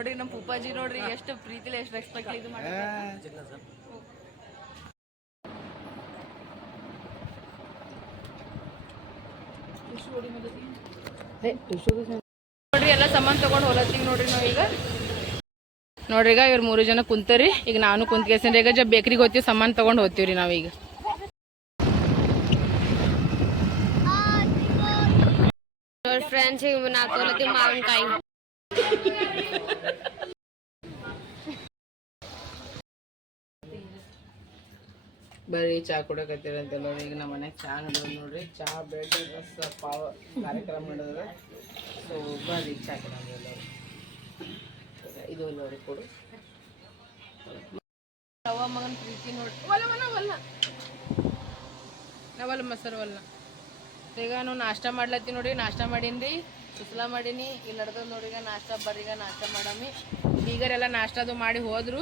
ನೋಡ್ರಿ ನಮ್ಮ ಪುಪ್ಪಾಜಿ ನೋಡ್ರಿ, ಎಷ್ಟು ಪ್ರೀತಿಲಿ, ಎಷ್ಟು ರೆಸ್ಪೆಕ್ಟ್ ಇದು ನೋಡ್ರಿ, ಎಲ್ಲ ಸಾಮಾನ್ ತಗೊಂಡ್ ಹೋಲತ್ತೀವಿ ನೋಡ್ರಿ ನಾವು ಈಗ. ನೋಡ್ರಿ ಈಗ ಇವ್ರು ಮೂರು ಜನ ಕುಂತರಿ, ಈಗ ನಾನು ಕುಂತ್ ಕೇಸಂದ್ರೆ ಈಗ ಜ ಬೇಕ್ರಿಗೆ ಹೋಗ್ತೀವಿ, ಸಾಮಾನ್ ತಗೊಂಡ್ ಹೋಗ್ತೀವ್ರಿ ನಾವೀಗ ಫ್ರೆಂಡ್ಸ್ ಈಗ ನಾ ತೊಲತಿ ಮಾವಿನಕಾಯಿ. ಬರೀ ಚಾ ಕುಡಕತ್ತೀರಂತ ನೋಡಿ ಈಗ ನಮ್ಮ ಮನ್ಯಾಗ ಚಾ ನೋಡಿ ನೋಡ್ರಿ. ಚಾ ಬ್ರೆಡ್ ರಸ ಪಾವ ಕಾರ್ಯಕ್ರಮ ಮಾಡಿದ್ರೆ ಸೊ ಬರೀ ಚಾ ಕೊಡೋದು ಇದು ನೋಡಿ ಕೊಡು. ಅವ ಮಗನ ಪ್ರೀತಿ ನೋಡಿ ಒಲ್ಲ ಒಲ್ಲ ಒಲ್ಲ ನಾವಲ್ಲ ಮೊಸರು ಒಲ್ಲ ಈಗ ನಾವು ನಾಷ್ಟ ಮಾಡ್ಲತ್ತಿ ನೋಡಿ ನಾಷ್ಟ ಮಾಡೀನಿ ಸುಸ್ಲಾ ಮಾಡೀನಿ. ಇಲ್ಲಿ ನಡ್ದದ ನೋಡಿ ಈಗ ನಾಷ್ಟ ಬರ್ರೀಗ ನಾಷ್ಟ ಮಾಡಮಿ ಬೀಗರೆಲ್ಲ ನಾಷ್ಟ ಅದು ಮಾಡಿ ಹೋದ್ರು.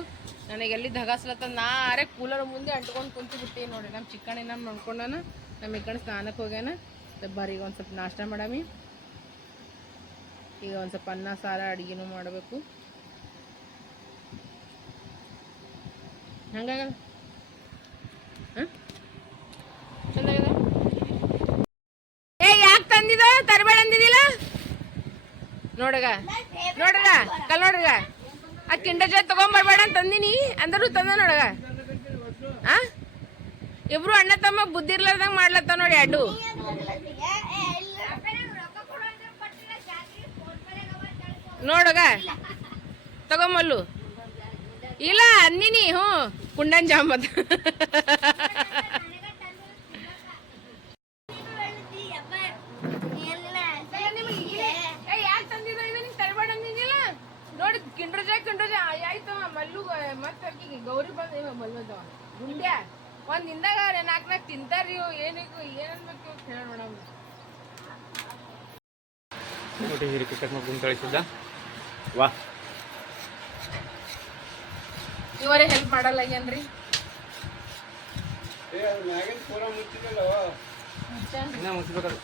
ನನಗೆ ಎಲ್ಲಿ ಧಗಾಸ್ಲತ್ತ ನಾ ಆರೆ ಕೂಲರ್ ಮುಂದೆ ಅಂಟ್ಕೊಂಡು ಕುಂತು ಬಿಟ್ಟಿ ನೋಡಿ ನಮ್ಮ ಚಿಕ್ಕಣ್ಣ ನಮ್ಮ ನೋಡ್ಕೊಂಡಾನ ನಮ್ಮ ಈ ಸ್ನಾನಕ್ಕೆ ಹೋಗ್ಯಾನ. ಬರ್ರೀಗ ಒಂದು ಸ್ವಲ್ಪ ನಾಷ್ಟ ಮಾಡಮಿ ಈಗ ಒಂದು ಸ್ವಲ್ಪ ಅನ್ನ, ಸಾರ, ಅಡುಗೆನೂ ಮಾಡಬೇಕು. ಹಂಗಾಗಲ್ಲ ಹಾಂ ಚಂದಾಗದ ಏ ಯಾಕೆ ತಂದಿದ ತರಬೇಡ ಅಂದಿದಿಲ್ಲ ನೋಡಗ ನೋಡಗ, ಕಲ್ ನೋಡ್ರಗ ಆ ಕಿಂಡರ್ ಜಾಯ್ ತಗೊಂಬರ್ಬೇಡ ಅಂತ ತಂದಿನಿ ಅಂದರೂ ತಂದ ನೋಡಗ. ಆ? ಇಬ್ರು ಅಣ್ಣ ತಮ್ಮ ಬುದ್ಧಿ ಇರ್ಲಾರ್ದಂಗ ಮಾಡ್ಲತ್ತ ನೋಡಿ ಅಡ್ಡು. ನೋಡಗ, ತಗೊಂಬಲ್ಲು. ಇಲ್ಲ ಅಂದಿನಿ, ಹ್ಞೂ ಕುಂಡನ್ ಜಾಮತ್ ಯಾಕೆ ತಂದಿದ ಇದು ನೀನ್ ತರಬೇಡ ಅಂದಿದ್ದಿಲ್ಲ ನೋಡಿ ಕಿಂಡ್ರ ಆಯ್ತು ಮಲ್ಲು ಮತ್ತೆ ಆಕಿಗೆ ಗೌರಿ ಬಂದ ಮಲ್ಲದವ ಗುಂಡ್ಯ? ಒಂದ್ ನಿಂದಾಗ ನಾಲ್ಕು ನಾಲ್ಕು ತಿಂತಾರಿ ಏನಿಗೂ ಏನನ್ಬೇಕು ಹೇಳ ಮೇಡಮ್ ನೋಡಿ ಹಿರಿಕೆ ಕಟ್ ಮಾಡ್ಕೊಂಡು ಕಳಿಸಿದ್ದ. ವಾ. ಇವರೇ ಹೆಲ್ಪ್ ಮಾಡಲ್ಲ ಏನ್ರಿ? ಇನ್ನ ಮುಗಿಸ್ಬೇಕದು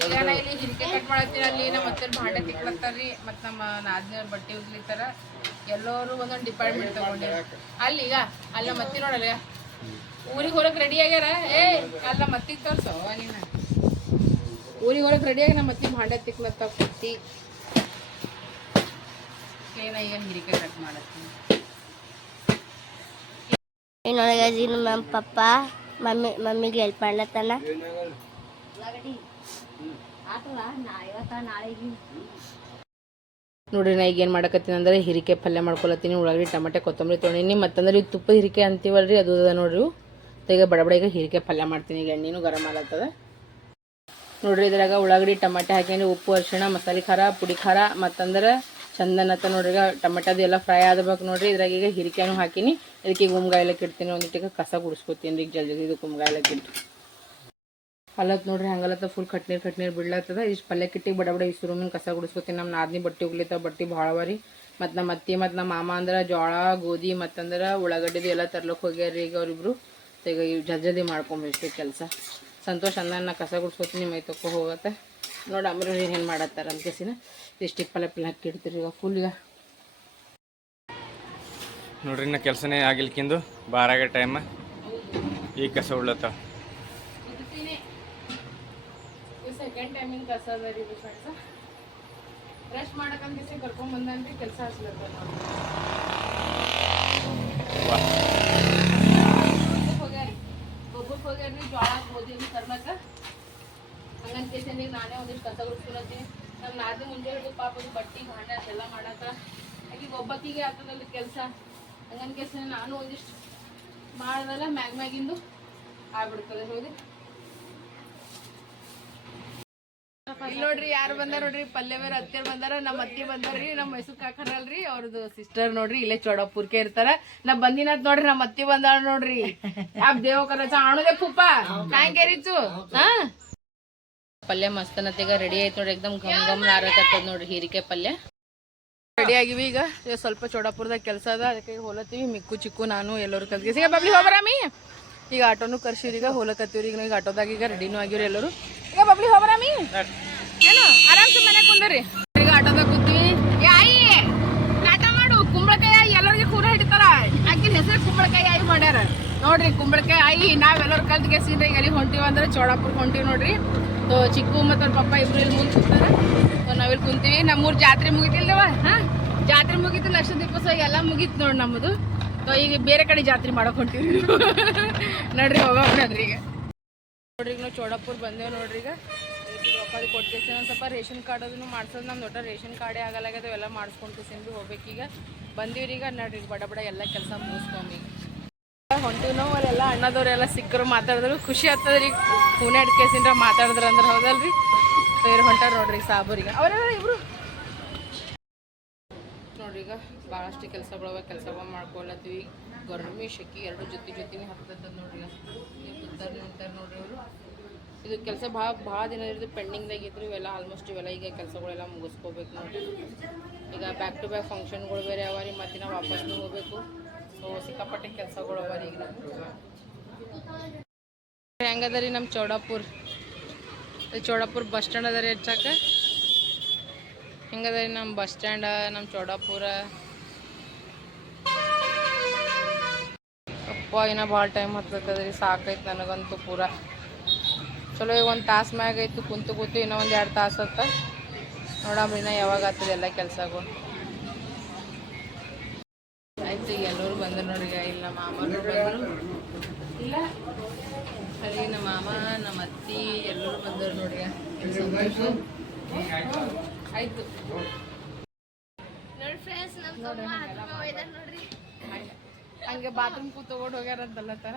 ಈಗ ನಾ ಇಲ್ಲಿ ಹಿರಿಕೆ ಕಟ್ ಮಾಡತ್ತೀನಿ ಅಲ್ಲಿ ನಮ್ಮ ಮತ್ತೆ ಭಾಂಡೆ ತಿಕ್ಲತ್ತಾರ್ರಿ ಮತ್ತು ನಮ್ಮ ನಾದಿನ ಬಟ್ಟೆ ಉದ್ಲಿತ್ತಾರ ಎಲ್ಲರೂ ಒಂದೊಂದು ಡಿಪಾರ್ಟ್ಮೆಂಟ್ ತಗೊಂಡಿರ ಅಲ್ಲಿ ಈಗ ಅಲ್ಲ ಮತ್ತೆ ನೋಡಲ್ಲ ಊರಿಗೆ ಹೊರಗೆ ರೆಡಿ ಆಗ್ಯಾರ? ಏ ಅಲ್ಲ ಮತ್ತಿಗೆ ತೋರ್ಸೋ ನೀನು. ಊರಿಗೆ ಹೊರಗೆ ರೆಡಿ ಆಗಿ ನಮ್ಮ ಮತ್ತೆ ಭಾಂಡೆ ತಿಕ್ಲತ್ತ ಕುತ್ತಿ ಏನ ಈಗ ಹಿರಿಕೆ ಕಟ್ ಮಾಡತ್ತೀನಿ ಇನ್ನೊಳಗೆ ನಮ್ಮ ಪಪ್ಪ ಮಮ್ಮಿ ಮಮ್ಮಿಗೆ ಹೆಲ್ಪ್ ಮಾಡ್ಲತ್ತಾನ. ನೋಡ್ರಿ ನಾ ಈಗ ಏನು ಮಾಡಕತ್ತೀನಿ ಅಂದ್ರೆ ಹಿರಿಕೆ ಪಲ್ಯ ಮಾಡ್ಕೊಳತ್ತೀನಿ. ಉಳ್ಳಾಗಡ್ಡಿ, ಟಮಾಟೆ, ಕೊತ್ತಂಬರಿ ತೊಗೊಂಡಿನಿ ಮತ್ತಂದ್ರೆ ಈಗ ತುಪ್ಪ ಹಿರಿಕೆ ಅಂತೀವಲ್ರಿ, ಅದು ಅದ ನೋಡ್ರಿ ಈಗ ಬಡ ಈಗ ಹಿರಿಕೆ ಪಲ್ಯ ಮಾಡ್ತೀನಿ. ಈಗ ಎಣ್ಣೆನೂ ಗರಂ ಆಗತ್ತದ ನೋಡ್ರಿ, ಇದ್ರಾಗ ಉಳ್ಳಾಗಡ್ಡಿ, ಟಮಾಟೆ ಹಾಕೀನಿ ಉಪ್ಪು, ಅರಿಶಿಣ, ಮಸಾಲೆ ಖಾರ, ಪುಡಿ ಖಾರ, ಮತ್ತಂದ್ರೆ ಚಂದನತ್ತ ನೋಡ್ರಿ. ಈಗ ಟಮಾಟದು ಎಲ್ಲ ಫ್ರೈ ಆದ್ಬೇಕು ನೋಡ್ರಿ. ಇದ್ರಾಗ ಈಗ ಹಿರಿಕೆನೂ ಹಾಕಿನಿ. ಇದಕ್ಕೆ ಈಗ ಉಮ್ಗಾಯಿಲಕ್ಕೆ ಇಡ್ತೀನಿ. ಒಂದಿಟ್ಟಿಗೆ ಕಸ ಗುಡಿಸ್ಕೊತೀನಿ ಈಗ ಜಲ್ದಿ ಇದು ಉಮ್ಗಾಯಿಲಕ್ಕೆ ಇಟ್ಟು ಅಲ್ಲತ್ ನೋಡ್ರಿ, ಹಂಗಲತ್ತ ಫುಲ್ ಕಟ್ನೀರ್ ಕಟ್ನೀರ್ ಬಿಡ್ಲತ್ತದ ಇಷ್ಟು ಪಲ್ಯ ಕಿಟ್ಟಿಗೆ ಬಡ ಬಡ ಇಷ್ಟು ರೂಮಿನ ಕಸ ಗುಡಿಸ್ಕೊತೀನಿ. ನಮ್ಮ ನಾದ್ನಿ ಬಟ್ಟೆ ಹೋಗ್ಲಿತ್ತ ಬಟ್ಟೆ ಭಾಳ ಅವ ಮತ್ತು ನಮ್ಮ ಅತ್ತಿ, ಮತ್ತು ನಮ್ಮ ಮಾಮ ಅಂದ್ರೆ ಜೋಳ, ಗೋಧಿ ಮತ್ತಂದ್ರೆ ಉಳ್ಳಾಗಡ್ಡಿದು ಎಲ್ಲ ತರ್ಲಕ್ಕೆ ಹೋಗ್ಯಾರ ಈಗ ಅವ್ರಿಬ್ರು. ಈಗ ಜಲ್ದಿ ಮಾಡ್ಕೊಂಬಿಡ್ತಿ ಕೆಲಸ. ಸಂತೋಷ ಅಂದ ಕಸ ಗುಡಿಸ್ಕೊತೀನಿ, ಮೈ ತಕೊ ಹೋಗತ್ತೆ. ನೋಡಿ ಅಮ್ರ ಏನು ಮಾಡತ್ತಾರ ಅಂತ ಕೇಸಿನ. ಇಷ್ಟಿಗೆ ಪಲ್ಯ ಪಲ್ಯ ಹಾಕಿ ಇಡ್ತೀರಿ ಈಗ ಫುಲ್ ಈಗ. ನೋಡ್ರಿ ನಾ ಕೆಲಸನೇ ಆಗಿಲ್ಕಿಂದು. ಬಾರಾಗ ಟೈಮ್ ಈಗ ಕಸ ಉಳ್ಳತ್ತಾವ ಸೆಕೆಂಡ್ ಟೈಮಿಂಗ್ ಕೆಲಸ ಅದ ರೀ ಫ್ರೆಂಡ್ಸ ಬ್ರಷ್ ಮಾಡಕ್ಕಂತ ಕರ್ಕೊಂಡ್ ಬಂದನ್ರಿ, ಕೆಲಸ ಹಚ್ಲತ್ತ ಹೋಗ್ಯಾರಿ ಒಬ್ಬಕ್ಕೆ ಹೋಗ್ಯಾರಿ ಜೋಳ ಗೋಧಿ ತರ್ಲಕ್ಕ ಹಂಗಂತ ಕೇಸಂದ್ರೆ ನಾನೇ ಒಂದಿಷ್ಟು ಕಸ ಗುಡಿಸ್ಕೊಳತ್ತೀನಿ ನಮ್ಮ ನಾದಿ ಮುಂಜಾನೆ ಪಾಪ ಅದು ಬಟ್ಟಿ ಭಾಂಡೆ ಅದೆಲ್ಲ ಮಾಡಾಕ. ಹಾಗೆ ಒಬ್ಬಕ್ಕಿಗೆ ಆಗ್ತದಲ್ಲ ಕೆಲಸ. ಹಂಗಂತ ಕೇಸ ನಾನು ಒಂದಿಷ್ಟು ಮಾಡ್ದಲ್ಲ ಮ್ಯಾಗ್ ಮ್ಯಾಗಿಂದು ಆಗ್ಬಿಡ್ತದೆ ಹೌದು ನೋಡ್ರಿ, ಯಾರು ಬಂದಾರ ನೋಡ್ರಿ ಪಲ್ಯ ಬೇರೆ ಬಂದಾರ ನಮ್ಮ ಅತ್ತಿ ಬಂದಾರ್ರಿ ನಮ್ಮ ಮೈಸೂರು ಕಾಕರಲ್ರಿ ಅವ್ರದ್ದು ಸಿಸ್ಟರ್ ನೋಡ್ರಿ, ಇಲ್ಲೇ ಚೋಡಪುರ್ಕೆ ಇರ್ತಾರ. ನಾ ಬಂದಿನತ್ ನೋಡ್ರಿ ನಮ್ಮ ಅತ್ತಿ ಬಂದಾಳ ನೋಡ್ರಿ. ಯಾಪ್ ದೇವಕರ ಆಣುದೇ ಪುಪ್ಪ ಕಾಯ್ಕೇರಿಚು ಹಾ? ಪಲ್ಯ ಮಸ್ತ್ ಅನ್ನತ್ತೀಗ ರೆಡಿ ಆಯ್ತು ನೋಡ್ರಿ, ಎಕ್ದಮ್ ಗಮ್ ಗಮ್ ನಾರಕತ್ತದ ನೋಡ್ರಿ ಹೀರಿಕೆ ಪಲ್ಯ. ರೆಡಿ ಆಗಿವಿ ಈಗ. ಸ್ವಲ್ಪ ಚೋಡಾಪುರದಾಗ ಕೆಲಸ ಅದ, ಅದಕ್ಕೆ ಹೋಲತ್ತೀವಿ. ಮಿಕ್ಕು ಚಿಕ್ಕು ನಾನು, ಎಲ್ಲರೂ ಈಗ ಬಬ್ಲಿ ಹೋಬರಾಮಿ ಈಗ ಆಟೋನು ಕರ್ಸಿವ್ರಿ, ಈಗ ಹೋಲಕತ್ತೀವ್ರಿ. ಈಗ ಈಗ ಆಟೋದಾಗ ಈಗ ರೆಡಿನೂ ಆಗಿವ್ರಿ ಎಲ್ಲರೂ. ಈಗ ಬಬ್ಲಿ ಹೋಗ್ಬರಾಮಿ ಈಗ ಯಾಯಿ ಮಾಡು. ಕುಂಬಳಕಾಯಿ ಹಿಡಿತಾರ. ಆಕಿನ ಹೆಸರು ಕುಂಬಳಕಾಯಿ ಆಯಿ ಮಾಡ್ಯಾರ. ನೋಡ್ರಿ, ಕುಂಬಳಕಾಯಿ ಆಯಿ ನಾವೆಲ್ಲರೂ ಕಲ್ತ್ ಸೀರೆ ಈಗ ಅಲ್ಲಿ ಹೊಂಟಿವಿ ಅಂದ್ರೆ ಚೋಳಾಪುರ್ ಹೊಂಟಿವಿ ನೋಡ್ರಿ. ಸೊ ಚಿಕ್ಕು ಮತ್ತೆ ಅವ್ರ ಪಪ್ಪ ಇಬ್ರು ಇಲ್ಲಿ ಮುಂದೆ ನಾವಿಲ್ಲಿ ಕುಂತೀವಿ. ನಮ್ಮೂರು ಜಾತ್ರೆ ಮುಗಿತಿಲ್ಲವ ಹಾ? ಜಾತ್ರೆ ಮುಗಿತು ಲಕ್ಷ ದೀಪೋತ್ಸವ ಎಲ್ಲ ಮುಗೀತು ನೋಡಿ ನಮ್ಮದು ಸೊ ಈಗ ಬೇರೆ ಕಡೆ ಜಾತ್ರೆ ಮಾಡೋಕೆ ಹೊಂಟಿವಿ ನೋಡ್ರಿ ಹೋಗೋಣ ಈಗ ನೋಡ್ರಿ, ಈಗ ನಾವು ಚೋಡಾಪುರ್ ಬಂದೇವು ನೋಡ್ರಿ ಈಗ. ರೊಕ್ಕ ಕೊಟ್ಟಿರ್ತೀನಿ. ಒಂದು ಸ್ವಲ್ಪ ರೇಷನ್ ಕಾರ್ಡ್ ಅದನ್ನು ಮಾಡ್ಸೋದು. ನಮ್ಮ ದೊಡ್ಡ ರೇಷನ್ ಕಾರ್ಡೇ ಆಗಲಾಗ್ಯದ ಅವೆಲ್ಲ ಮಾಡಿಸ್ಕೊಂತೀವಿ ಭೀ ಹೋಗ್ಬೇಕೀಗ ಬಂದೀವ್ರಿ ಈಗ ನೋಡ್ರಿ. ಬಡ ಬಡ ಎಲ್ಲ ಕೆಲಸ ಮುಗಿಸ್ಕೊಂಬಿ ಹೊಂಟಿವಿ ಅಲ್ಲೆಲ್ಲ ಅಣ್ಣದವ್ರೆಲ್ಲ ಸಿಕ್ಕರು ಮಾತಾಡಿದ್ರು. ಖುಷಿ ಆಗ್ತದ್ರಿ. ಪುಣೆ ಅಡ್ಕೇಸಿಂದ ಮಾತಾಡಿದ್ರು ಅಂದ್ರೆ ಹೌದಲ್ರಿ? ಬೇರೆ ಹೊಂಟಾರ ನೋಡ್ರಿ ಸಾಬೂರಿಗೆ. ಅವರೆಲ್ಲ ಇಬ್ರು ನೋಡ್ರಿ ಈಗ ಭಾಳಷ್ಟು ಕೆಲಸಗಳವ ಕೆಲಸಗಳು ಮಾಡ್ಕೊಳತ್ತೀವಿ. ಗರ್ಮಿ ಶೆಕಿ ಎರಡು ಜೊತೆ ಜೊತೆ ಹತ್ತದ ನೋಡ್ರಿ ನೋಡ್ರಿ ಅವರು ಇದು ಕೆಲಸ ಭಾಳ ಭಾಳ ದಿನ ಇರೋದು ಪೆಂಡಿಂಗ್ದಾಗ ಇದ್ರು ಇವೆಲ್ಲ ಆಲ್ಮೋಸ್ಟ್ ಇವೆಲ್ಲ ಈಗ ಕೆಲಸಗಳೆಲ್ಲ ಮುಗಿಸ್ಕೋಬೇಕು ನೋಡಿ ಈಗ ಬ್ಯಾಕ್ ಟು ಬ್ಯಾಕ್ ಫಂಕ್ಷನ್ಗಳು ಬೇರೆ ಅವ ರೀ ನಾವು ವಾಪಸ್ ಹೋಗಬೇಕು. ಸೊ ಸಿಕ್ಕಾಪಟ್ಟೆ ಕೆಲಸಗಳು ಅವ ರೀ ಈಗ ಹೆಂಗದ ರೀ ನಮ್ಮ ಚೌಡಾಪುರ್? ಚೌಡಾಪುರ್ ಬಸ್ ಸ್ಟ್ಯಾಂಡ್ ಅದ ರೀ ಹೆಚ್ಚಾಕ? ಹೆಂಗದ ರೀ ನಮ್ಮ ಬಸ್ ಸ್ಟ್ಯಾಂಡ ನಮ್ಮ ಚೌಡಾಪುರ? ಅಪ್ಪ, ಇನ್ನೂ ಭಾಳ ಟೈಮ್ ಹತ್ತದ ರೀ, ಸಾಕೈತೆ ನನಗಂತೂ ಪೂರ. ಚಲೋ ಈಗ ಒಂದು ತಾಸು ಮ್ಯಾಗ ಐತು ಕುಂತು ಕೂತು ಇನ್ನೂ ಒಂದು ಎರಡು ತಾಸು ಹತ್ತ ನೋಡಮ್ಮ ಇನ್ನ ಯಾವಾಗ ಆಗ್ತದೆ ಎಲ್ಲ ಕೆಲಸಗಳು ಆಯ್ತು ಈಗ ಎಲ್ಲರೂ ಬಂದರು ನೋಡಿ ಇಲ್ಲ ನಮ್ಮ ಮಾಮರು ಬಂದರು. ಇಲ್ಲ. ಅಲ್ಲಿ ನಮ್ಮ ಮಾಮ ನಮ್ಮ ಅತ್ತಿ ಎಲ್ಲರೂ ಬಂದರು ನೋಡಿ ಆಯ್ತು. ನೋಡಿ ಫ್ರೆಂಡ್ಸ್ ನಮ್ಮ ನೋಡ್ರಿ. ಹಂಗೆ- ಬಾತ್ರೂಮ್ ಹೋಗ್ಯಾರ ಅಂತಲ್ಲ ತರ?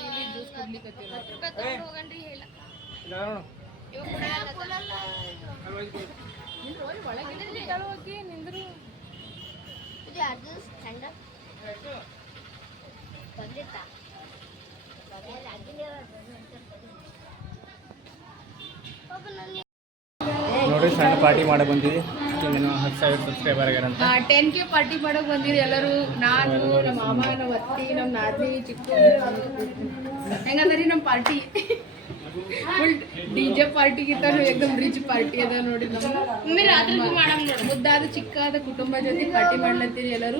ಇಲ್ಲಿ ಜ್ಯೂಸ್ ಕುಡ್ಲಿಕ್ಕೆ ತಗೊಂಡು ಸಣ್ಣ ಪಾರ್ಟಿ ಮಾಡಿ ಬಂದಿವಿ ಇನ್ನೇನು ಹತ್ತು ಸಾವಿರ ಸಬ್ಸ್ಕ್ರೈಬರ್ ಆಗ್ಯಾರಂತ ಟೆನ್ ಕೆ ಪಾರ್ಟಿ ಮಾಡೋಕೆ ಬಂದಿರಿ ಎಲ್ಲರೂ. ನಾನು ನಮ್ಮ ಮಾಮ ನಮ್ಮ ಅತ್ತಿ ನಮ್ಮ ನಾದ್ನಿ ಚಿಕ್ಕ ಹೆಂಗಂದ್ರಿ ನಮ್ಮ ಪಾರ್ಟಿ ಫುಲ್ ಡಿ ಜೆ ಪಾರ್ಟಿಗಿಂತ ಏಕದಮ್ ರಿಚ್ ಪಾರ್ಟಿ ಅದ ನೋಡಿ ನಮ್ಮ ಮುದ್ದಾದ ಚಿಕ್ಕಾದ ಕುಟುಂಬ ಜೊತೆ ಪಾರ್ಟಿ ಮಾಡ್ಲತ್ತೀರಿ ಎಲ್ಲರೂ?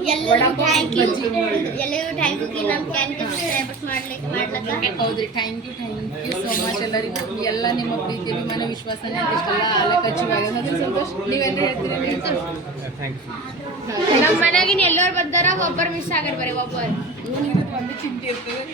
ಹೌದ್ರಿ thank you thank you so much ಎಲ್ಲರಿಗೂ. ಎಲ್ಲ ನಿಮ್ಮ ಪ್ರೀತಿ ಅಭಿಮಾನ ವಿಶ್ವಾಸನೆ ಅಂತ ಇಷ್ಟೆಲ್ಲ ಆಲಕಚ್ಚಿವಾಗ ಅದ್ರ ಸಂತೋಷ್ ನೀವೇನು ಹೇಳ್ತೀರಿ ಹೇಳ್ತಾರೆ ಥ್ಯಾಂಕ್ ಯು ನಮ್ಮ ಮನೆಗಿನ ಎಲ್ಲರೂ ಬಂದಾರ ಒಬ್ಬರು ಮಿಸ್ ಆಗ್ಯಾರ ಬರೀ ಒಬ್ಬರು. ಒಂದು ಚಿಂತೆ ಇರ್ತದೆ.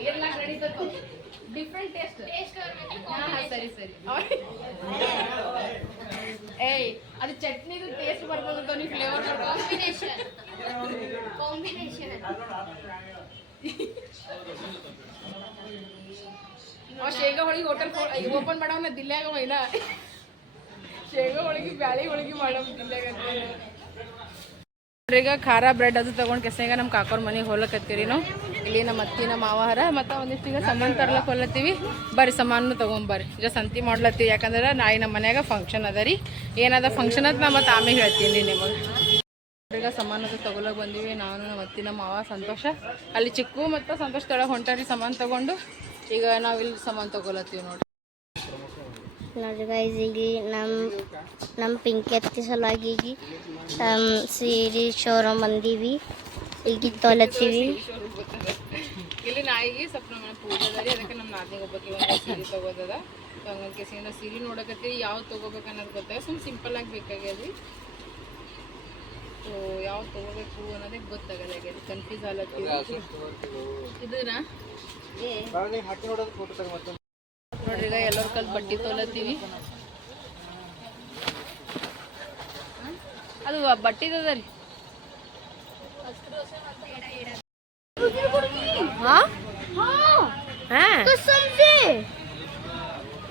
ಇರ್ಲಾಕ ನಡೀತದ ಡಿಫ್ರೆಂಟ್ ಟೇಸ್ಟ್ ಸರಿ ಸರಿ ಏಯ್ ಅದು ಚಟ್ನಿದು ಟೇಸ್ಟ್ ಬರ್ತದ ನೀವು ಫ್ಲೇವರ್ ಕಾಂಬಿನೇಷನ್ ಕಾಂಬಿನೇಷನ್ ಅವ ಶೇಂಗಾ ಹೋಳಿಗೆ ಹೋಟೆಲ್ ಓಪನ್ ಮಾಡವನ ದಿಲ್ಲಾಗ ಮೈನ ಶೇಂಗಾ ಹೋಳಿಗೆ ಬ್ಯಾಳಿ ಹೋಳಿಗೆ ಮಾಡವ್ ದಿಲ್ಲಾಗ ಈಗ ಖಾರ ಬ್ರೆಡ್ ಅದು ತಗೊಂಡು ಕೆಸಗ ನಮ್ಮ ಕಾಕೋರ್ ಮನೆಗೆ ಹೋಲಕತ್ತೀರಿ ನಾವು. ಇಲ್ಲಿ ನಮ್ಮ ಅತ್ತಿ, ನಮ್ಮ ಮಾವಹರ ಮತ್ತು ಒಂದಿಷ್ಟು ಈಗ ಸಾಮಾನು ತರ್ಲಕ್ಕೆ ಹೊಲತ್ತೀವಿ ಬರ್ರಿ ಸಾಮಾನು ತೊಗೊಂಬರ್ರಿ ಈಗ ಸಂತಿ ಮಾಡ್ಲತ್ತೀವಿ. ಯಾಕಂದ್ರೆ ನಾಯಿ ನಮ್ಮ ಮನ್ಯಾಗ ಫಂಕ್ಷನ್ ಅದ ರೀ. ಏನದ ಫಂಕ್ಷನ್ ಅಂತ ನಾ ಮತ್ತು ಆಮೇಲೆ ಹೇಳ್ತೀನಿ ರೀ ನಿಮಗೆ. ಈಗ ಸಾಮಾನು ಅದು ಬಂದೀವಿ. ನಾನು, ನಮ್ಮ ಅತ್ತಿ, ನಮ್ಮ ಮಾವ, ಸಂತೋಷ. ಅಲ್ಲಿ ಚಿಕ್ಕು ಮತ್ತು ಸಂತೋಷ ತೊಳಗೆ ಹೊಂಟಾರಿ ಸಾಮಾನು ತಗೊಂಡು. ಈಗ ನಾವಿಲ್ಲಿ ಸಾಮಾನು ತಗೊಳತ್ತೀವಿ ನೋಡಿ ನೋಡ್ರಿ ಗೈಸ್ ಈಗ ನಮ್ಮ ನಮ್ಮ ಪಿಂಕಿ ಅತ್ತಿ ಸಲುವಾಗಿ ಈಗ ನಮ್ಮ ಸೀರೆ ಶೋರೂಮ್ ಬಂದೀವಿ. ಈಗ ತೊಲತ್ತೀವಿ ಇಲ್ಲಿ ನಾಯಿಗೆ ಸ್ವಲ್ಪ ನಮ್ಮ ಪೂಜೆ ಅದಕ್ಕೆ ನಮ್ಮ ನಾದಿಗೆ ಒಬ್ಬಕ್ಕೆ ಒಂದು ಸೀರೆ ತಗೋದದ ಸೊ ಹಂಗಾಗಿ ಕೆಸಿಂದ ಸೀರೆ ನೋಡಕತ್ತೀರಿ ಯಾವ್ದು ತೊಗೋಬೇಕು ಅನ್ನೋದು ಗೊತ್ತಾಗ ಸುಮ್ ಸಿಂಪಲ್ ಆಗಿ ಬೇಕಾಗ್ಯದ ರೀ. ಸೊ ಯಾವ್ದು ತೊಗೋಬೇಕು ಅನ್ನೋದೇ ಗೊತ್ತಾಗಲ್ಲ ಕನ್ಫ್ಯೂಸ್ ಆಗ್ಲತ್ತೀವಿ ಇದನ್ನ? ನೋಡ್ರಿ ಈಗ ಎಲ್ಲರ ಕಲ್ ಬಟ್ಟೆ ತೊಲತ್ತೀವಿ. ಅದು ಬಟ್ಟಿದ ರೀ.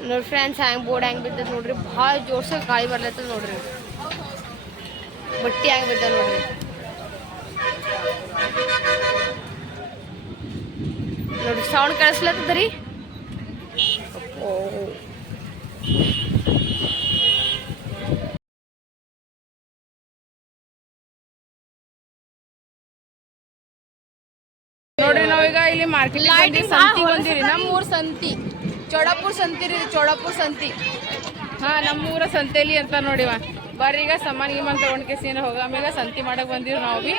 ನೋಡಿ ಫ್ರೆಂಡ್ಸ್ ಹ್ಯಾಂಗ್ ಬೋರ್ಡ್ ಹ್ಯಾಂಗ್ ಬಿದ್ದದ ನೋಡ್ರಿ, ಭಾಳ ಜೋರ್ಸ ಗಾಳಿ ಬರ್ಲತ್ತದ ನೋಡ್ರಿ. ಬಟ್ಟಿ ಹ್ಯಾಂಗ್ ಬಿದ್ದ ನೋಡ್ರಿ. ನೋಡ್ರಿ ಸೌಂಡ್ ಕೇಳಿಸ್ಲತ್ತದ ರೀ? ನೋಡ್ರಿ ನಾವೀಗ ಇಲ್ಲಿ ಮಾರ್ಕೆಟ್ ಸಂತಿ ಬಂದಿರಿ. ನಮ್ಮೂರ ಸಂತಿ. ಚೊಡಪುರ್ ಸಂತಿ ರೀ ಚೊಡಪುರ್ ಸಂತಿ. ಹಾ ನಮ್ಮೂರ ಸಂತೆಲಿ ಅಂತ ನೋಡಿವ ಬರ್ರಿ ಈಗ ಸಮಾನ ಗಿಮಾನ್ ತಗೊಂಡ್ ಕೇಸಿನ ಹೋಗ ಆಮೇಲೆ ಸಂತಿ ಮಾಡಕ್ ಬಂದಿವಿ ನಾವು ಬಿ.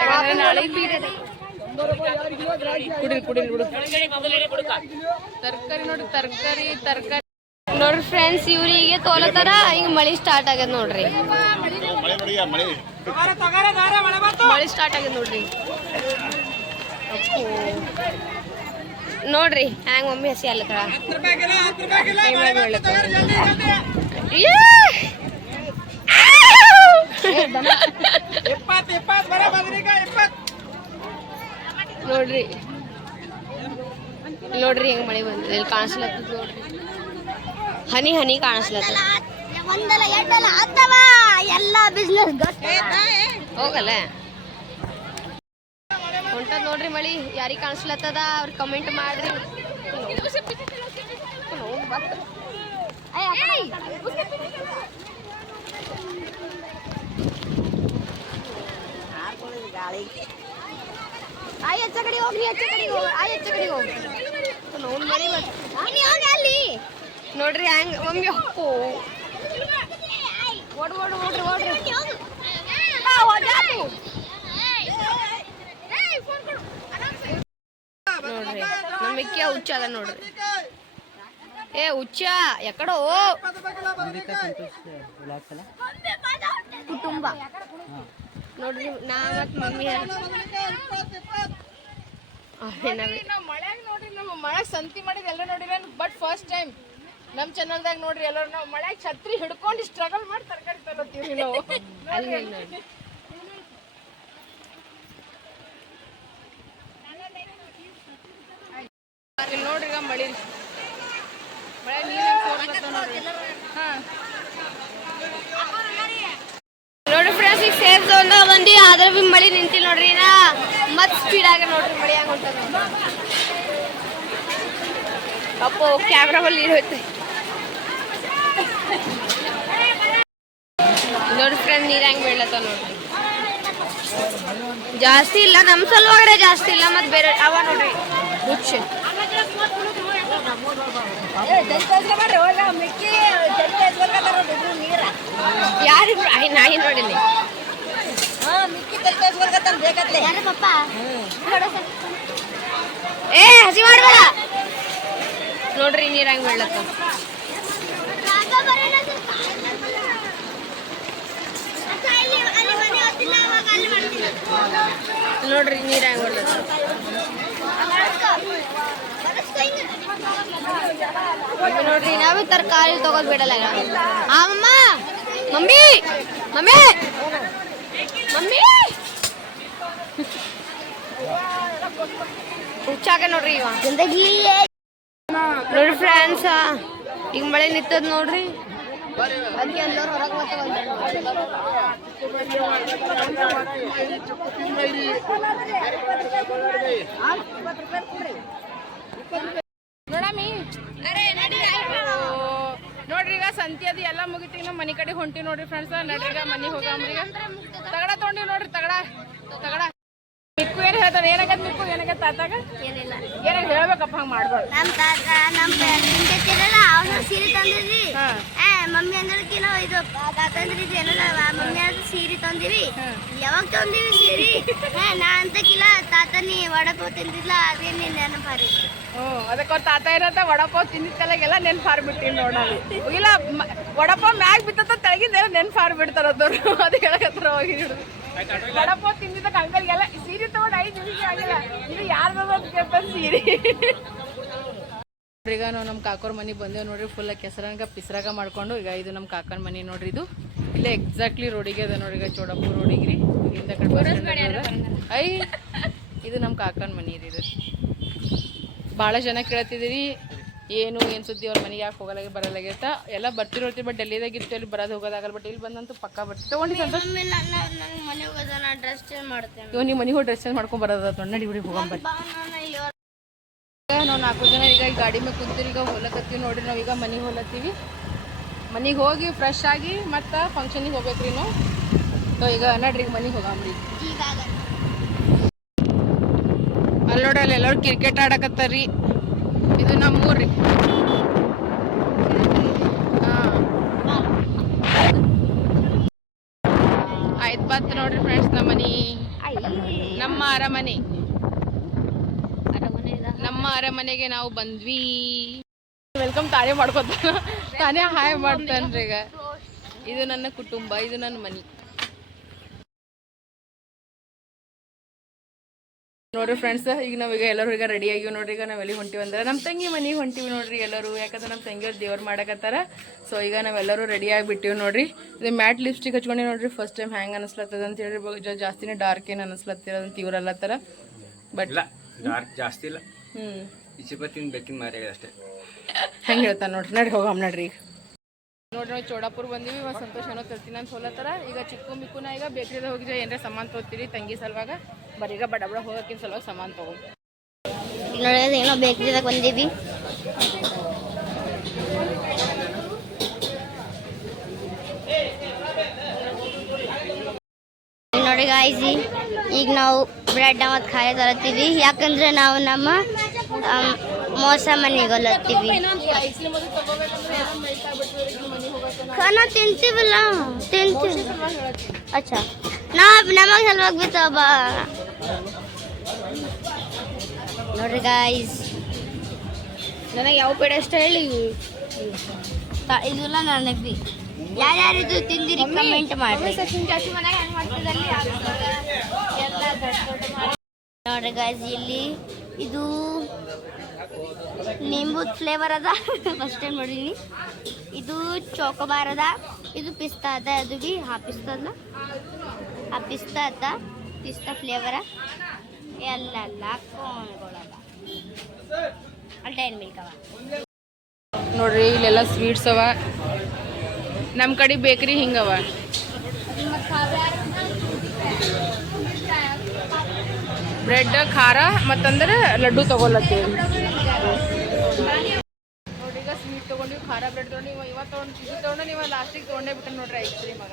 ಯಾಕಂದ್ರೆ ನಾಳೆ ಕುಡಿಲ್ ಕುಡಿಲ್ ಬಿಡು. ತರಕಾರಿ ನೋಡಿ ತರಕಾರಿ ತರಕಾರಿ. ನೋಡ್ರಿ ಫ್ರೆಂಡ್ಸ್ ಇವ್ರಿಗೆ ತೋಲತಾರ ಹಿಂಗ್ ಮಳಿ ಸ್ಟಾರ್ಟ್ ಆಗ್ಯದ ನೋಡ್ರಿ. ಮಳಿ ಸ್ಟಾರ್ಟ್ ಆಗ್ಯದ ನೋಡ್ರಿ. ಅಪ್ಪೋ. ನೋಡ್ರಿ ಹ್ಯಾಂಗ ಮಮ್ಮಿ ಹಸಿ ಅಲ್ಲತ್ರ ನೋಡ್ರಿ ನೋಡ್ರಿ ಹೆಂಗ್ ಮಳೆ ಬಂದಿದೆ ಇಲ್ಲಿ ಕಾಣಿಸ್ಲತ್ತದ ನೋಡ್ರಿ ಹನಿ ಹನಿ ಕಾಣಿಸ್ಲತ್ತದ ಒಂದಲ್ಲ ಎರಡಲ್ಲ ಹತ್ತವ ಎಲ್ಲ ಬಿಸ್ನೆಸ್ ಹೋಗಲ್ಲ ಹೊಂಟದ ನೋಡ್ರಿ ಮಳಿ ಯಾರಿಗೆ ಕಾಣಿಸ್ಲತ್ತದ ಅವ್ರ ಕಮೆಂಟ್ ಮಾಡ್ರಿ ಆಯ್ ಹೆಚ್ಚ ಕಡೆ ಹೋಗ್ರಿ ಹೆಚ್ಚ ಕಡೆ ಹೋಗಿ ಆಯ್ ಹೆಚ್ಚ ಕಡೆ ಹೋಗಿ. ಅಲ್ಲಿ? ನೋಡ್ರಿ ಹ್ಯಾಂಗ ಮಮ್ಮಿ ಅಪ್ಪು ಓಡ್ ಓಡ್, ಓಡ್ರಿ ಓಡ್ರಿ. ನೋಡ್ರಿ, ನಮ್ಮ ಮಿಕ್ಕಿ ಹುಚ್ಚ ಅದ ನೋಡ್ರಿ. ಏ, ಹುಚ್ಚ ಎಕ್ಕಡೋ ಕುಟುಂಬ. ನೋಡ್ರಿ, ನಾ ಮತ್ ಮಮ್ಮಿ ನಾವೇ. ನಾವು ಮಳೆಯಾಗ ನೋಡ್ರಿ ನಮ್ಮ ಮಳೆ ಸಂತಿ ಮಾಡಿದ ಎಲ್ಲ ನೋಡಿರ ಬಟ್ ಫಸ್ಟ್ ಟೈಮ್ ನಮ್ಮ ಚಾನಲ್ದಾಗ ನೋಡ್ರಿ ಎಲ್ಲರೂ ನಾವು ಮಳ್ಯಾಗ ಛತ್ರಿ ಹಿಡ್ಕೊಂಡು ಸ್ಟ್ರಗಲ್ ಮಾಡಿ ತರಕಾರಿ ತಗೋತೀವಿ ನಾವು. ಇಲ್ಲಿ ನೋಡಿ. ಇಲ್ಲಿ ನೋಡ್ರಿ ಈಗ ಮಳಿ. ಮಳೆ ನೀರು ಹಾ. ನೋಡ್ರಿ ಫ್ರೆಂಡ್ಸ್ ಸೇಫ್ ಝೋನ್ ಬಂದು ಆದ್ರೆ ಬಿ ಮಳಿ ನಿಂತಿಲ್ಲ ನೋಡ್ರಿ ನಾ ಮತ್ ಸ್ಪೀಡ್ ಆಗ ನೋಡ್ರಿ ಮಳಿ ಹಂಗ ಹೊಂಟದ ಕ್ಯಾಮ್ರಾ ಬಲ್ಲಿ ಹೋಯ್ತು. ನೋಡ್ರಿ ಫ್ರೆಂಡ್ ನೀರ್ ಹೆಂಗ್ ಬೀಳತ್ತ ನೋಡ್ರಿ. ಜಾಸ್ತಿ ಇಲ್ಲ, ನಮ್ ಸಲುವಾಗ್ರೆ ಜಾಸ್ತಿ ಇಲ್ಲ, ಮತ್ತೆ ಬೇರೆ ಅವ ನೋಡ್ರಿ. ಹುಚ್ಚ. ಐ ನಾಯಿ ನೋಡಿಲಿ ಯಾರ ಪಪ್ಪ? ಏ ಹಸಿ ಮಾಡಬೇಡ. ನೋಡ್ರಿ ನೀರ್ ಹೆಂಗ್ ಬೀಳತ್ತ. ನೋಡ್ರಿ ನೀರ್ ಹೆಂಗ್ ಬೀಳತ್ತ. ನೋಡ್ರಿ, ನಾವೇ ತರಕಾರಿ ತಗೋದ್ ಬಿಡಲ್ಲ ಅಮ್ಮ ಮಮ್ಮ! ಮಮ್ಮಿ! ಮಮ್ಮಿ! ಹುಚ್ಚಾಗ ನೋಡ್ರಿ ಇವ. ನೋಡ್ರಿ ಫ್ರೆಂಡ್ಸ್, ಈಗ ಮಳೆ ನಿಂತದ ನೋಡ್ರಿ. ಎಲ್ಲರೂ ಹೊರಗೆ ನೋಡಮ್ಮಿ. ನೋಡ್ರಿ ಈಗ ಸಂತಿ ಅದು ಎಲ್ಲ ಮುಗಿತಿ ನಮ್ಮ ಮನೆ ಕಡೆ ಹೊಂಟಿ ನೋಡ್ರಿ ಫ್ರೆಂಡ್ಸ್ ನಡ್ರಿ ಈಗ ಮನೆಗೆ ಹೋಗಮ್ರಿ ತಗಡ ತೊಗೊಂಡಿವಿ ನೋಡ್ರಿ ತಗಡ ತಗಡ. ಮಿಕ್ಕು ಏನು ಹೇಳ್ತಾರೆ ಏನಾಗತ್ ಮಿಕ್ಕು ಏನಾಗತ್ ತಾತಾಗ? ಏನಿಲ್ಲ ಏನಾಗ ಹೇಳ್ಬೇಕಪ್ಪ ಹಂಗೆ ಮಾಡ್ಬಾರ್ದು. ನಮ್ಮ ತಾತ ನಮ್ಮ ತಿಂತಿರಲ್ಲ ಅವ್ರು ಸೀರೆ ತಂದಿದ್ರಿ. ಏ ಮಮ್ಮಿ ಅಂದ್ರಕಿನ ಇದು ತಾತ ಅಂದ್ರಿದ್ದು ಏನಲ್ಲ ಮಮ್ಮಿ ಅಂದ್ರೆ ಸೀರೆ ತಂದಿರಿ ಯಾವಾಗ ತಂದಿರಿ ಸೀರೆ? ಏ ನಾ ಅಂತಕಿಲ್ಲ ತಾತ ನೀ ವಡಪಾವ್ ತಿಂದಿದ್ಲ ಅದೇ ನೀನ್ ನೆನಪಾರಿ. ಹ್ಞೂ ಅದಕ್ಕೆ ಅವ್ರ ತಾತ ವಡಪೋ ವಡಪಾವ್ ತಿಂದಿದ್ದೆಲ್ಲ ನೆನ್ಪು ಹಾರ್ಬಿಟ್ಟಿನಿ ನೋಡ ಇಲ್ಲ ವಡಪಾವ್ ಮ್ಯಾಗ ಬಿತ್ತತ್ತ ತೆಳಗಿಂದೆಲ್ಲ ನೆನ್ಪು ಹಾರ್ಬಿಡ್ತಾರ ಅದವ್ರು ಅದು ಹೇಳಕತ್ರ ಹೋಗಿ ಹಿಡಿದು ವಡಪಾವ್ ತಿಂದಿದ್ದ ಕಂಗಲ್ಗೆಲ್ಲ ಸೀರೆ ತಗೊಂಡು ಐದು ನಿಮಿಷ ಆಗಿಲ್ಲ. ಇದು ಕೇಳ್ತಾರೆ ಸೀರೆ. ಈಗ ನಾವು ನಮ್ಮ ಕಾಕೋರ್ ಮನೆಗೆ ಬಂದೇವು ನೋಡ್ರಿ ಫುಲ್ ಕೆಸರಂಗ ಪಿಸ್ರಾಗ ಮಾಡ್ಕೊಂಡು, ಈಗ ಇದು ನಮ್ಮ ಕಾಕನ ಮನೆ ನೋಡ್ರಿ ಇದು. ಇಲ್ಲೇ ಎಕ್ಸಾಕ್ಟ್ಲಿ ರೋಡಿಗೆ ಅದ ನೋಡ್ರಿ, ಈಗ ಚೋಡಪ್ಪು ರೋಡಿಗೆ ರೀ ಇಲ್ಲಿಂದ ಕಡೆ. ಐ, ಇದು ನಮ್ಮ ಕಾಕನ ಮನೆ ರೀ ಇದು. ಭಾಳ ಜನ ಕೇಳ್ತಿದ್ದೀರಿ. ಏನು ಏನು ಸುದ್ದಿ ಅವ್ರ ಮನೆಗೆ ಯಾಕೆ ಹೋಗಲಾಗೆ ಬರಲಾಗೈತ ಎಲ್ಲ ಬರ್ತಿರೋತಿ ಬಟ್ ಡೆಲ್ಲಿದಾಗ ಇತ್ತು ಅಲ್ಲಿ ಬರೋದು ಹೋಗೋದಾಗಲ್ಲ ಬಟ್ ಇಲ್ಲಿ ಬಂದಂತೂ ಪಕ್ಕ ಬರ್ತೀವಿ ತೊಗೊಂಡು ಇವ್ ನಿಮ್ಮ ಮನೆಗೆ ಹೋಗಿ ಡ್ರೆಸ್ ಚೇಂಜ್ ಮಾಡ್ಕೊಂಡು ಬರೋದ ನಡಿ ಬಿಡಿ ಈಗ ನಾವು ನಾಲ್ಕು ಜನ ಈಗ ಈ ಗಾಡಿ ಮೇಲೆ ಕುಂತೀರಿ ಈಗ ಹೋಲಕತ್ತೀವಿ ನೋಡ್ರಿ ನಾವು ಈಗ ಮನೆಗೆ ಹೋಲತ್ತೀವಿ. ಮನೆಗೆ ಹೋಗಿ ಫ್ರೆಶ್ ಆಗಿ ಮತ್ತು ಫಂಕ್ಷನಿಗೆ ಹೋಗ್ಬೇಕ್ರಿ ನಾವು ಸೊ ಈಗ ನಡ್ರಿ ಈಗ ಮನೆಗೆ ಹೋಗಂಬ್ರಿ ಅಲ್ಲಿ ನೋಡ್ರಿ ಅಲ್ಲಿ ಎಲ್ಲರೂ ಕ್ರಿಕೆಟ್ ಆಡಕತ್ತಾರ್ರಿ. ಇದು ನಮ್ಮೂರಿ. ಆಯ್ತು ಬತ್ ನೋಡ್ರಿ ಫ್ರೆಂಡ್ಸ್ ನಮ್ಮ ಮನಿ ನಮ್ಮ ಅರಮನೆ. ನಮ್ಮ ಅರಮನೆಗೆ ನಾವು ಬಂದ್ವಿ. ವೆಲ್ಕಮ್ ತಾನೇ ಮಾಡ್ಕೊತಾನ ತಾನೇ ಹಾಯ್ ಮಾಡ್ತಾನ್ರಿ ಈಗ ಇದು ನನ್ನ ಕುಟುಂಬ, ಇದು ನನ್ನ ಮನಿ. ನೋಡ್ರಿ ಫ್ರೆಂಡ್ಸ್ ಈಗ ನಾವೀಗ ಎಲ್ಲರೂ ಈಗ ರೆಡಿ ಆಗಿವಿ ನೋಡ್ರಿ. ಈಗ ನಾವು ಎಲ್ಲಿ ಹೊಂಟಿವಿ ಅಂದ್ರೆ ನಮ್ಮ ತಂಗಿ ಮನೆಗೆ ಹೊಂಟಿವಿ ನೋಡ್ರಿ ಎಲ್ಲರೂ. ಯಾಕಂದ್ರೆ ನಮ್ಮ ತಂಗಿಯವ್ರು ದೇವ್ರು ಮಾಡಕತ್ತಾರ. ಸೊ ಈಗ ನಾವೆಲ್ಲರೂ ರೆಡಿ ಆಗಿಬಿಟ್ಟಿವಿ ನೋಡ್ರಿ. ಇದು ಮ್ಯಾಟ್ ಲಿಪ್ಸ್ಟಿಕ್ ಹಚ್ಕೊಂಡಿ ನೋಡ್ರಿ ಫಸ್ಟ್ ಟೈಮ್ ಹ್ಯಾಂಗ್ ಅನಿಸ್ಲತ್ತದ ಅಂತ ಹೇಳಿ ಜಾಸ್ತಿನೇ ಡಾರ್ಕ್ ಏನು ಅನಿಸ್ಲತ್ತಿರೋದಂತ ಇವ್ರಲ್ಲತ್ತಾರ ಬಟ್ ಇಲ್ಲ ಡಾರ್ಕ್ ಜಾಸ್ತಿ ಇಲ್ಲ. ಹ್ಞೂ ಈಚೆ ಬತ್ತಿನ ಬೆಕ್ಕಿನ ಮಾರಿ ಅಷ್ಟೇ. ಹೆಂಗೆ ಹೇಳ್ತಾನೆ ನೋಡ್ರಿ. ನಡಿ ಹೋಗಮ್ ನಡ್ರಿ ಈಗ. ನೋಡ್ರಿ, ನಾವು ಚೋಡಾಪುರ್ ಬಂದೀವಿ, ಇವಾಗ ಸಂತೋಷ ಏನೋ ತರ್ತೀನಿ ಅಂತ ಹೋಲತ್ತಾರ ಈಗ ಚಿಕ್ಕು ಮಿಕ್ಕುನ ಈಗ ಬೇಕರಿ ಹೋಗಿದ್ರೆ ಏನಾರ ಸಾಮಾನು ತೊಗೊತೀರಿ ತಂಗಿ ಸಲುವಾಗ? ಬರೀ ಈಗ ಬಡ ಬಡ ಹೋಗೋಕ್ಕಿಂತ ಸಲುವಾಗ ಸಾಮಾನು ತಗೋ ಈಗ ನೋಡಿ ಏನೋ ಬೇಕ್ರಿದಾಗ ಬಂದೀವಿ. ನೋಡಿ ಗಾಯ್ಸಿ ಈಗ ನಾವು ಬ್ರೆಡ್ ಮತ್ತು ಖಾಯ ತರತ್ತೀವಿ ಯಾಕಂದ್ರೆ ನಾವು ನಮ್ಮ ಆಮ್, ಮೋಸ ಮನೆಗೆ ಹೊಲತ್ತೀವಿ ಖಾನ ತಿಂತೀವಲ್ಲ ತಿಂತೀವಿ ಅಚ್ಚಾ ನಾವು ನಮಗೆ ಸಲುವಾಗಿ ಬಿತ್ತವ ನೋಡ್ರಿ ಗಾಯ್ಸ್ ನನಗೆ ಯಾವ ಬೇಡ ಇಷ್ಟ ಹೇಳಿ ಇದೆಲ್ಲ ನನಗೆ ಬಿ ಯಾರ್ಯಾರು ಇದು ತಿಂದಿರಿ ಕಮೆಂಟ್ ಮಾಡಿ ನೋಡ್ರಿ ಗಾಯ್ಸ್ ಇಲ್ಲಿ ಇದು ನಿಂಬು ಫ್ಲೇವರ್ ಅದ. ಫಸ್ಟ್ ಟೈಮ್ ನೋಡಿನಿ ಇದು ಚೌಕಬಾರ್ ಅದ. ಇದು ಪಿಸ್ತಾ ಅದ. ಅದು ಬಿ ಹಾ ಪಿಸ್ತಾ ಅದ ಆ ಪಿಸ್ತಾ ಅದ. ಪಿಸ್ತಾ ಫ್ಲೇವರ ಎಲ್ಲ ಕೋನ್ಗಳದ ಅಲ್ಲಿ ಮಿಲ್ಕ್ ಅವ? ನೋಡ್ರಿ, ಇಲ್ಲೆಲ್ಲ ಸ್ವೀಟ್ಸ್ ಅವ. ನಮ್ಮ ಕಡೆ ಬೇಕ್ರಿ ಹಿಂಗವ. ಬ್ರೆಡ್ ಖಾರ ಮತ್ತಂದ್ರೆ ಲಡ್ಡು ತಗೊಳತ್ತೀವಿ. ನೋಡ್ರಿ ಈಗ ಸ್ವೀಟ್ ತಗೊಂಡಿವಿ ಖಾರ ಬ್ರೆಡ್ ತಗೊಂಡು ಇದು ತೊಗೊಂಡು ನೀವು ಲಾಸ್ಟಿಗೆ ತೊಗೊಂಡೇ ಬಿಟ್ಟು ನೋಡ್ರಿ ಐಸ್ ಕ್ರೀಮ್ ಆಗ.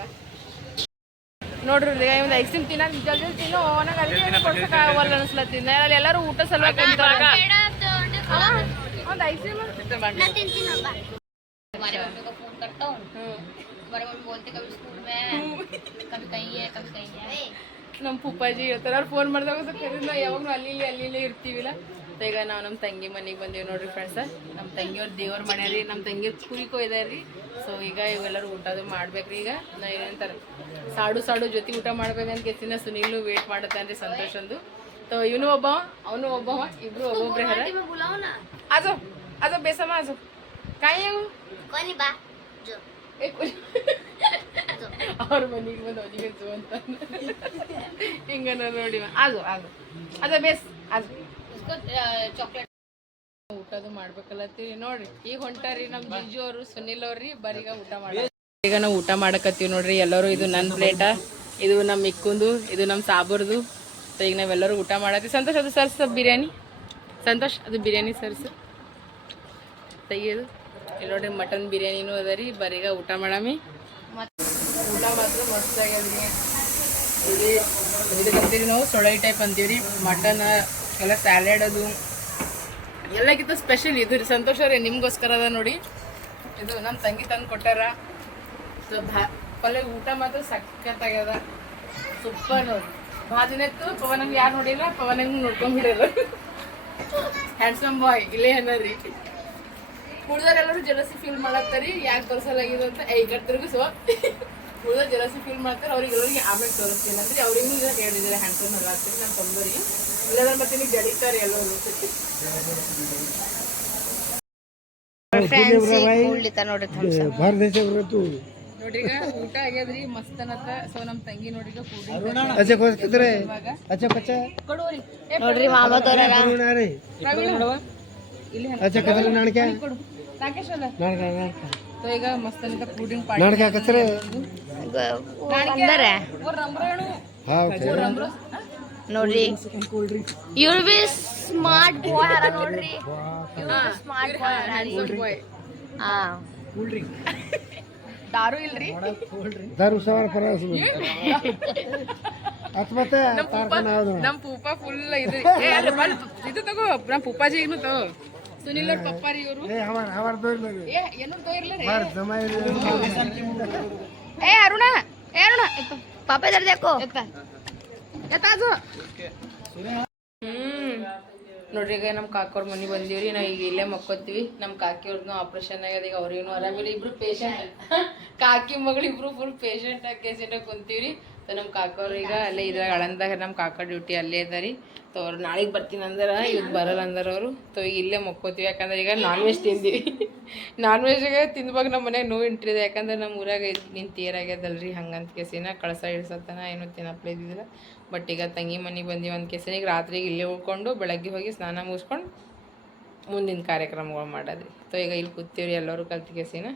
ನೋಡ್ರಿ ಈಗ ಒಂದು ಐಸ್ ಕ್ರೀಮ್ ತಿನ್ನೋದು ಜಲ್ದಿ ಜಲ್ದಿ ತಿನ್ನೋ ನನಗೆ ಅದಕ್ಕೆ ಕೊಡ್ಸಕ್ಕಾಗಲ್ಲ ಅನ್ಸ್ಲತ್ತಿನ ಅಲ್ಲಿ ಎಲ್ಲರೂ ಊಟ ಸಲುವಾಗಿ ಒಂದು ಐಸ್ ಕ್ರೀಮ್ ನಮ್ಮ ಪುಪ್ಪಾಜಿ ಹೇಳ್ತಾರೆ. ಅವ್ರು ಫೋನ್ ಮಾಡಿದಾಗ ಕರೀರಿ ನಾವು ಯಾವಾಗಲೂ ಅಲ್ಲಿ ಇಲ್ಲಿ ಅಲ್ಲಿ ಇಲ್ಲಿ ಇರ್ತೀವಿಲ್ಲ. ಈಗ ನಾವು ನಮ್ಮ ತಂಗಿ ಮನೆಗೆ ಬಂದೀವಿ ನೋಡ್ರಿ ಫ್ರೆಂಡ್ಸ ನಮ್ಮ ತಂಗಿಯವ್ರ ದೇವ್ರ ಮನೆ ರೀ ನಮ್ಮ ತಂಗಿಯವ್ರ ಕುರಿಕೋ ರೀ. ಸೊ ಈಗ ಇವೆಲ್ಲರೂ ಊಟದು ಮಾಡ್ಬೇಕ್ರಿ. ಈಗ ನಾ ಏನಂತಾರೆ ಸಾಡು ಸಾಡು ಜೊತೆ ಊಟ ಮಾಡ್ಬೇಕಂತ ಕೆಸಿನ ಸುನೀಲು ವೇಟ್ ಮಾಡುತ್ತಾನೆ ರೀ ಸಂತೋಷ್ ಅಂದು. ಸೊ ಇವನು ಒಬ್ಬ ಅವನು ಒಬ್ಬವ ಇಬ್ರು ಒಬ್ಬೊಬ್ರೆ ಹರ ಅದು ಅದು ಬೇಸಮ್ಮ ಅದು ಕಾಯಿ ಬಾ ಏ ಅವ್ರ ಮನೆಗೆ ಬಂದು ಅವನಿಗೆ ಅಂತ ಹಿಂಗ ನೋಡಿ ಅದು ಅದು ಅದ ಬೇಸ್ ಅದು ಊಟದು ಮಾಡ್ಬೇಕಲ್ಲತ್ತೀವಿ ನೋಡ್ರಿ, ಈಗ ಹೊಂಟಾರಿ ನಮ್ಮ ಜಿಜು ಅವರು, ಸುನಿಲ್ ಅವ್ರಿ, ಬರೀಗ ಊಟ ಮಾಡ ಈಗ ನಾವು ಊಟ ಮಾಡಕತ್ತೀವಿ ನೋಡ್ರಿ, ಎಲ್ಲರೂ ಇದು ನನ್ನ ಪ್ಲೇಟ ಇದು ನಮ್ಮ ಮಿಕ್ಕುಂದು ಇದು ನಮ್ಮ ಸಾಬರ್ದು. ಸೊ ಈಗ ನಾವೆಲ್ಲರೂ ಊಟ ಮಾಡತ್ತೀವಿ. ಸಂತೋಷ್, ಅದು ಸರ್ಸ ಬಿರಿಯಾನಿ. ಸಂತೋಷ್, ಅದು ಬಿರಿಯಾನಿ ಸರ್ಸ ತೆಗಿಯೋದು. ಇಲ್ಲಿ ನೋಡ್ರಿ ಮಟನ್ ಬಿರಿಯಾನಿನೂ ಅದ ರೀ, ಬರೀಗ ಊಟ ಮಾಡಮಿ. ಮಾತ್ರ ಮಸ್ತ್ ಆಗ್ಯದ್ರಿ. ಇದು ಇದಕ್ಕಂತೀವಿ ನಾವು ಸೊಳೈ ಟೈಪ್ ಅಂತೀವಿ ರೀ ಮಟನ್ ಎಲ್ಲ ಸ್ಯಾಲೆಡ್ ಅದು. ಎಲ್ಲಕ್ಕಿಂತ ಸ್ಪೆಷಲ್ ಇದು ರೀ. ಸಂತೋಷ ರೀ ನಿಮ್ಗೋಸ್ಕರ ಅದ ನೋಡಿ. ಇದು ನಮ್ಮ ತಂಗಿ ತಂದು ಕೊಟ್ಟಾರ. ಸೊ ಪಲ್ಯ ಊಟ ಮಾತ್ರ ಸಖತ್ತಾಗ್ಯದ. ಸೂಪರ್ ನೋಡಿ ಭಾಜನೆತ್ತು ಪವನಂಗ್ ಯಾರು ನೋಡಿಲ್ಲ ಪವನಂಗ್ ನೋಡ್ಕೊಂಡ್ಬಿಡಲ್ಲ ಹ್ಯಾಂಡ್ಸಮ್ ಬಾಯ್ ಇಲ್ಲೇ ಅನ್ನರಿ ಉಳ್ದವ್ರೆಲ್ಲರೂ ಜಲಸಿ ಫೀಲ್ ಮಾಡತ್ತಾರಿ ಯಾಕೆ ತೋರಿಸಲಾಗಿದೆ ಅಂತ? ಈಗ ತಿರುಗಿಸುವ ಉಳ್ದ ಜಲಸಿ ಫೀಲ್ ಮಾಡ್ತಾರೆ ಅವ್ರಿಗೆ ಎಲ್ಲರಿಗೆ ಆಮೇಲೆ ತೋರಿಸ್ತೀನಿ. ಅಂದ್ರೆ ಅವ್ರಿಗೂ ಈಗ ಹೇಳಿದ್ರೆ ಹ್ಯಾಂಡ್ಸಮ್ ಹಾಕ್ತೀನಿ ನಾನು ತೊಂದರಿ ಇಲ್ಲಾಂದ್ರೆ ಮತ್ತೆ ನೀವು ಜಡಿತಾರೆ ಎಲ್ಲರೂ ನೋಡ್ರಿ ಈಗ ಊಟ ಆಗ್ಯದ್ರಿ ಮಸ್ತ್ ಅನ್ನತ್ತ ಸೊ ನಮ್ ತಂಗಿ ನೋಡ್ರಿ ನೋಡ್ರಿ ಮಾಮ ಇಲ್ಲಿ ರಾಕೇಶ್ ಅಲ್ಲ ಈಗ ನೋಡ್ರಿ. ಯು ಬಿ ಸ್ಮಾರ್ಟ್ ನೋಡ್ರಿ. ಸ್ಮಾರ್ಟ್ ದಾರು ಇಲ್ರಿ? ದಾರು ಸವಾರ ಫುಲ್ ಇದು ಇದು ತಗೋ. ಪೂಪಾಜಿ ಏನು ತಗೋ. ಸುನಿಲ್ ಅವ್ರ ಪಪ್ಪ ರೀ ಇವರು. ಏ ಏನು ತೋರ್ಲ ಏ ಅರುಣ ಏ ಅರುಣ. ಎತ್ತ. ಪಾಪ ಇದ್ರ ಎತ್ತಾಜು ನೋಡ್ರಿ ಈಗ ನಮ್ಮ ಕಾಕೋರ್ ಮನಿ ಬಂದಿವ್ರಿ. ನಾವು ಈಗ ಇಲ್ಲೇ ಮಕ್ಕೋತೀವಿ. ನಮ್ಮ ಕಾಕಿಯವ್ರದ್ದು ಆಪ್ರೇಷನ್ ಆಗ್ಯದ. ಈಗ ಅವ್ರಿಗೂ ಆರಾಮಿಲ್ಲ. ಇಬ್ರು ಪೇಷಂಟ್ ಕಾಕಿ ಮಗಳು ಇಬ್ರು ಫುಲ್ ಪೇಷಂಟ್ ಆಗಿ ಕೇಸಿನ ಕುಂತೀವ್ರಿ. ನಮ್ ಕಾಕೋರ್ ಕಾಕೋರು ಈಗ ಅಲ್ಲೇ ಇದ್ರಾಗ ಅಳಂದಾಗ ನಮ್ಮ ಕಾಕ ಡ್ಯೂಟಿ ಅಲ್ಲೇ ಅದ ರೀ ಸೊ ಅವ್ರು ನಾಳೆಗೆ ಬರ್ತೀನಿ ಅಂದ್ರೆ ಇವತ್ತು ಬರಲ್ಲ ಅಂದ್ರೆ ಅವರು. ತೋ ಈಗ ಇಲ್ಲೇ ಮಕ್ಕೋತೀವಿ, ಯಾಕಂದ್ರೆ ಈಗ ನಾನ್ ವೆಜ್ ತಿಂದೀವಿ. ನಾನ್ ವೆಜ್ಗೆ ತಿನ್ಬೇಕು ನಮ್ಮ ಮನೆಯಾಗ ನೋವು ಇಂಟ್ರಿದೆ ಯಾಕಂದ್ರೆ ನಮ್ಮ ಊರಾಗ ನಿನ್ನ ತೇರಾಗ್ಯದಲ್ರಿ ಹಂಗಂತ ಕೇಸಿನ ಕಳಸ ಇಡ್ಸತ್ತನ ಏನೂ ತಿನ್ನಪ್ಲೆ ಇದ್ದಿದ್ದಿಲ್ಲ. ಬಟ್ ಈಗ ತಂಗಿ ಮನೆಗೆ ಬಂದೀವಿ ಒಂದು ಕೇಸಿನ, ಈಗ ರಾತ್ರಿಗೆ ಇಲ್ಲೇ ಉಳ್ಕೊಂಡು ಬೆಳಗ್ಗೆ ಹೋಗಿ ಸ್ನಾನ ಮುಗಿಸ್ಕೊಂಡು ಮುಂದಿನ ಕಾರ್ಯಕ್ರಮಗಳು ಮಾಡೋದ್ರಿ. ತೋ, ಈಗ ಇಲ್ಲಿ ಕೂತೀವ್ರಿ ಎಲ್ಲರೂ ಕಲ್ತು ಕೇಸಿನ.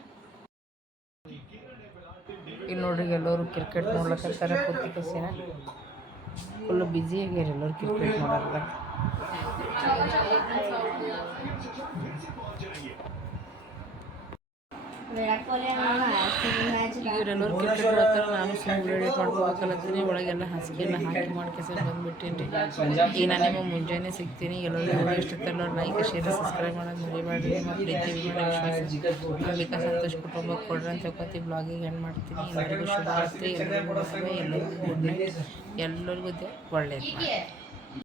ಇಲ್ಲಿ ನೋಡ್ರಿ ಎಲ್ಲರೂ ಕ್ರಿಕೆಟ್ ನೋಡ್ಲಕ್ಕ ಕೂತಿ ಕೇಸಿನ. ಫುಲ್ ಬ್ಯುಸಿ ಆಗ್ಯಾರ ಎಲ್ಲರೂ ಕ್ರಿಕೆಟ್ ನೋಡೋದ್ರಾಗ ಇವರೆಲ್ಲರೂ ನಾನು ಸುಮ್ಮನೆ ಎಡಿಟ್ ಮಾಡ್ಕೋಬೇಕಲ್ಲತ್ತೀನಿ ಒಳಗೆಲ್ಲ ಹಸಿಗೆ ಎಲ್ಲ ಹಾಕಿ ಮಾಡ್ಕೆಸ ಬಂದ್ಬಿಟ್ಟೇನಿ. ಈಗ ನಾನು ನಿಮ್ಮ ಮುಂಜಾನೆ ಸಿಗ್ತೀನಿ. ಎಲ್ಲರೂ ವಿಡಿಯೋ ಇಷ್ಟತ್ತೆಲ್ಲ ಲೈಕ್ ಶೇರ್ ಸಬ್ಸ್ಕ್ರೈಬ್ ಮಾಡೋದು ಮರಿಬೇಡ್ರಿ. ಮತ್ತು ಪ್ರೀತಿ ವಿಶ್ವಾಸ. ಅಂಬಿಕಾ ಕೊಡ್ರಿ ಅಂತ ತಿಳ್ಕೊತಿ ಬ್ಲಾಗಿಗೆ ಎಂಡ್ ಮಾಡ್ತೀನಿ. ಎಲ್ಲರಿಗೂ ಶುಭ ಎಲ್ಲರಿಗೂ ಎಲ್ಲರಿಗೂ ಗುಡ್ ನೈಟ್ ಎಲ್ಲರಿಗೂ ಒಳ್ಳೇದು.